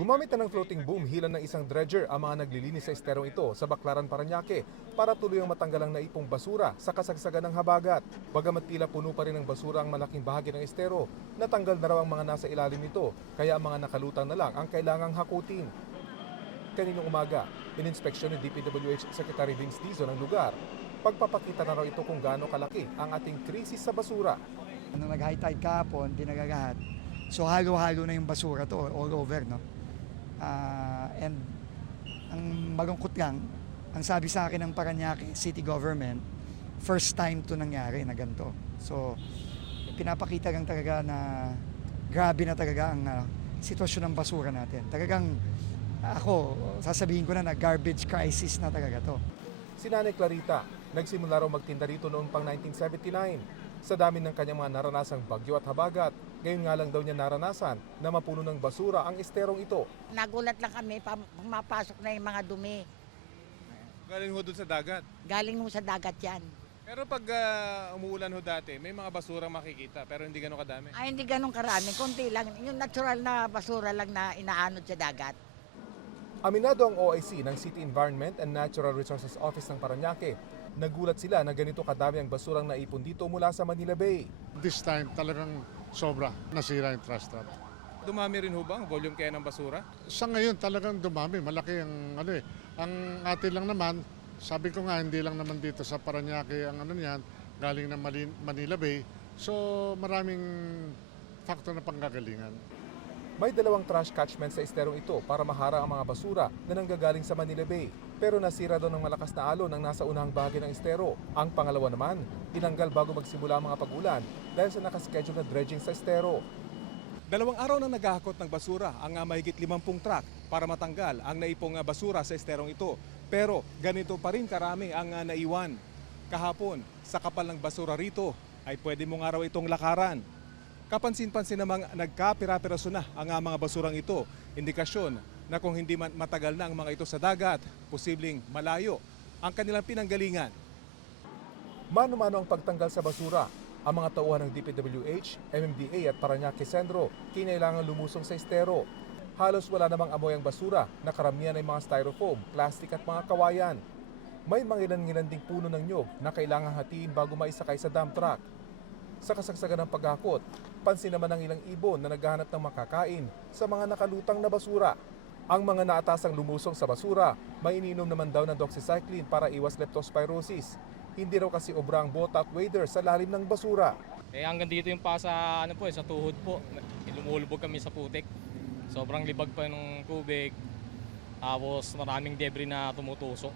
Gumamit na ng floating boom hilan ng isang dredger ang mga naglilinis sa esterong ito sa Baclaran, Parañaque para tuluyang matanggal ang naipong basura sa kasagsagan ng habagat. Bagamat tila puno pa rin ng basura ang malaking bahagi ng estero, natanggal na raw ang mga nasa ilalim nito kaya ang mga nakalutang na lang ang kailangang hakutin. Kaninong umaga, ininspeksyon ni DPWH Secretary Vince Dizon ang lugar. Pagpapakita na raw ito kung gaano kalaki ang ating krisis sa basura. Nung nag-high tide kahapon, dinagagahat. So halo-halo na yung basura to all over, no? And ang malungkot lang, ang sabi sa akin ng Parañaque City Government, first time to nangyari na ganito. So pinapakita lang talaga na grabe na talaga ang sitwasyon ng basura natin. Talagang ako, sasabihin ko na garbage crisis na talaga to. Si Nanay Clarita, nagsimula raw magtinda rito noong pang 1979. Sa dami ng kanyang mga naranasang bagyo at habagat, ngayon nga lang daw niya naranasan na mapuno ng basura ang esterong ito. Nagulat lang kami, pumapasok na yung mga dumi. Galing ho doon sa dagat. Galing mo sa dagat yan. Pero pag umuulan ho dati, may mga basura makikita pero hindi gano'ng kadami. Ay, hindi ganun karami, konti lang. Yung natural na basura lang na inaanod sa dagat. Aminado ang OIC ng City Environment and Natural Resources Office ng Parañaque. Nagulat sila na ganito kadami ang basurang naipon dito mula sa Manila Bay. This time talagang sobra, nasira yung trust trap. Dumami rin ho ba ang volume kaya ng basura? Sa ngayon talagang dumami, malaki ang ano eh. Ang atin lang naman, sabi ko nga hindi lang naman dito sa Parañaque ang ano niyan, galing ng Manila Bay. So maraming factor na panggagalingan. May dalawang trash catchment sa esterong ito para maharang ang mga basura na nanggagaling sa Manila Bay. Pero nasira daw ng malakas na alon ang nasa unahang bahagi ng estero. Ang pangalawa naman, tinanggal bago magsimula ang mga pag-ulan dahil sa nakaschedule na dredging sa estero. 2 araw na naghahakot ng basura ang mahigit 50 truck para matanggal ang naipong basura sa esterong ito. Pero ganito pa rin karami ang naiwan. Kahapon, sa kapal ng basura rito ay pwede mo nga raw itong lakaran. Kapansin-pansin namang nagkapira-piraso na ang mga basurang ito. Indikasyon na kung hindi man matagal na ang mga ito sa dagat, posibleng malayo ang kanilang pinanggalingan. Mano-mano ang pagtanggal sa basura. Ang mga tauhan ng DPWH, MMDA at Parañaque Centro kinailangan lumusong sa estero. Halos wala namang amoy ang basura na karamihan ay mga styrofoam, plastic at mga kawayan. May mangilan-ngilan ding puno ng nyog na kailangang hatiin bago maisakay sa dump truck. Sa kasagsagan ng paghakot, pansin naman ng ilang ibon na naghahanap ng makakain sa mga nakalutang na basura. Ang mga naatasang lumusong sa basura, may ininom naman daw ng doxycycline para iwas leptospirosis. Hindi raw kasi obra ang bota at wader sa lalim ng basura. Hanggang dito yung pa sa, sa tuhod po. Lumulubog kami sa putik. Sobrang libag pa ng tubig. Tapos maraming debris na tumutusok.